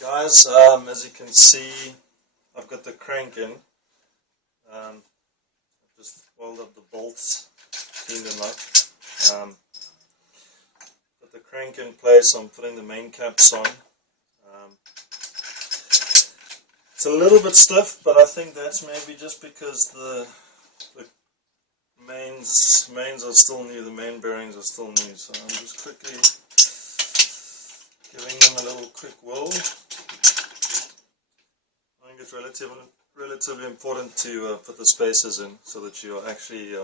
Guys, as you can see, I've got the crank in. I've just welded up the bolts, cleaned them up. Got the crank in place. I'm putting the main caps on. It's a little bit stiff, but I think that's maybe just because the mains are still new, the main bearings are still new. So I'm just quickly giving them a little quick whirl. I think it's relatively important to put the spacers in so that you are actually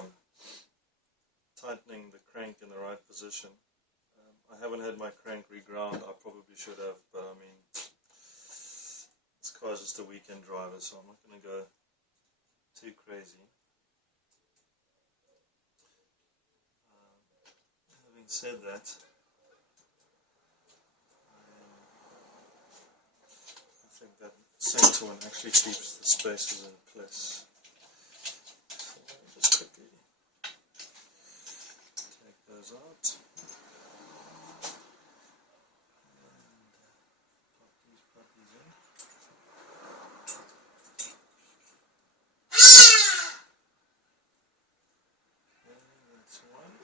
tightening the crank in the right position. I haven't had my crank reground. I probably should have, but I mean, this car's just a weekend driver, so I'm not going to go too crazy. Having said that, I think that center one actually keeps the spacers in place. So let me just quickly take those out and pop these puppies in. Okay, that's one,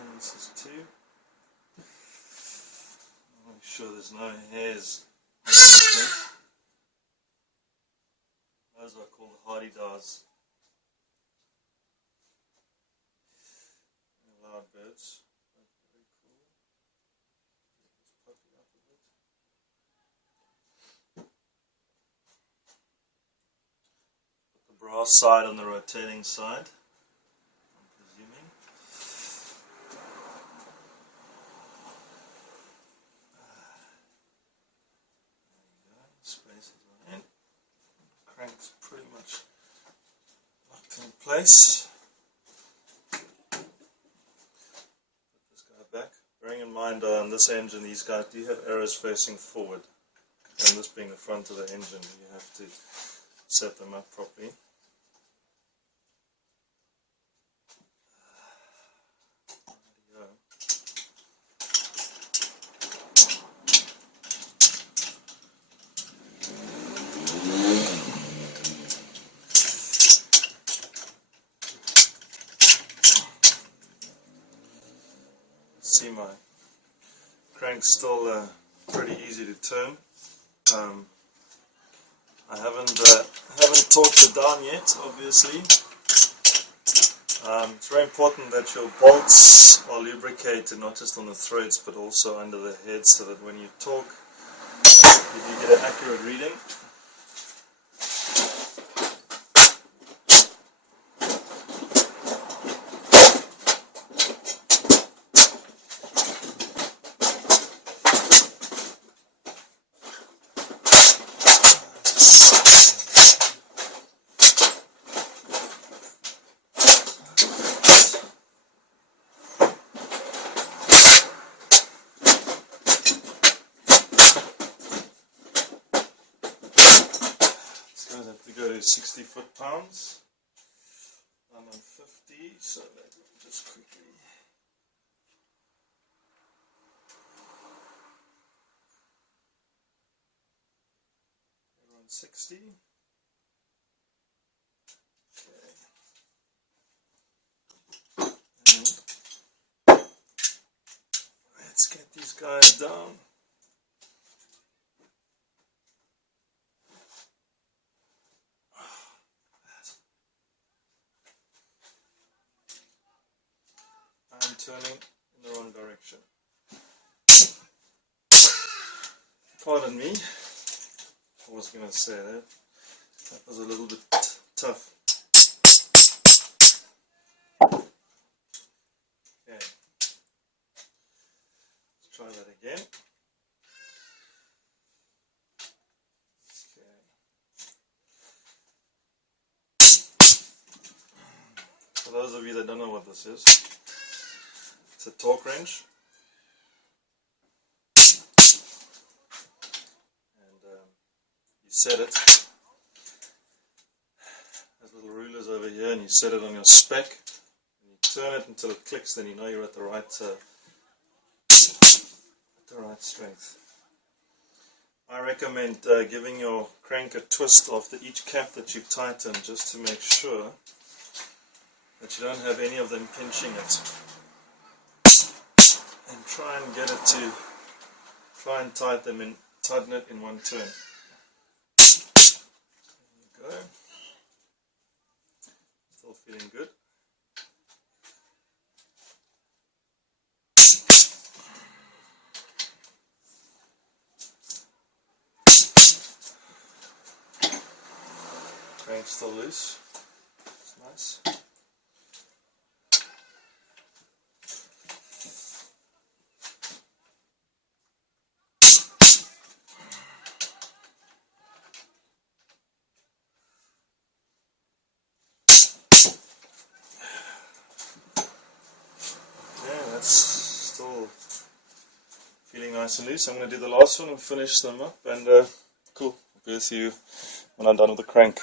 and this is two. I'll make sure there's no hairs. Those are called hardy dars. Loud birds. That's very cool. Get this puppy up a bit. Put the brass side on the rotating side, I'm presuming. There you go. Spacers are in. Crank's pretty much locked in place. Put this guy back. Bearing in mind on this engine, these guys do have arrows facing forward, and this being the front of the engine, you have to set them up properly. See, my crank's still pretty easy to turn. I haven't torqued it down yet, obviously. It's very important that your bolts are lubricated, not just on the threads but also under the head, so that when you torque you do get an accurate reading. Have to go to 60 foot-pounds. I'm on 50, so let me just quickly. We're on 60. Okay. And let's get these guys down. I'm turning in the wrong direction. Pardon me. I was going to say that. That was a little bit tough. Okay. Let's try that again. Okay. For those of you that don't know what this is, it's a torque wrench, and you set it. There's little rulers over here, and you set it on your spec, and you turn it until it clicks. Then you know you're at the right strength. I recommend giving your crank a twist after each cap that you've tightened, just to make sure that you don't have any of them pinching it. And try and get it to, try and tighten it in one turn. There you go. Still feeling good. Crank's still loose. It's nice. Yeah, that's still feeling nice and loose. I'm going to do the last one and finish them up, and cool, I'll be with you when I'm done with the crank.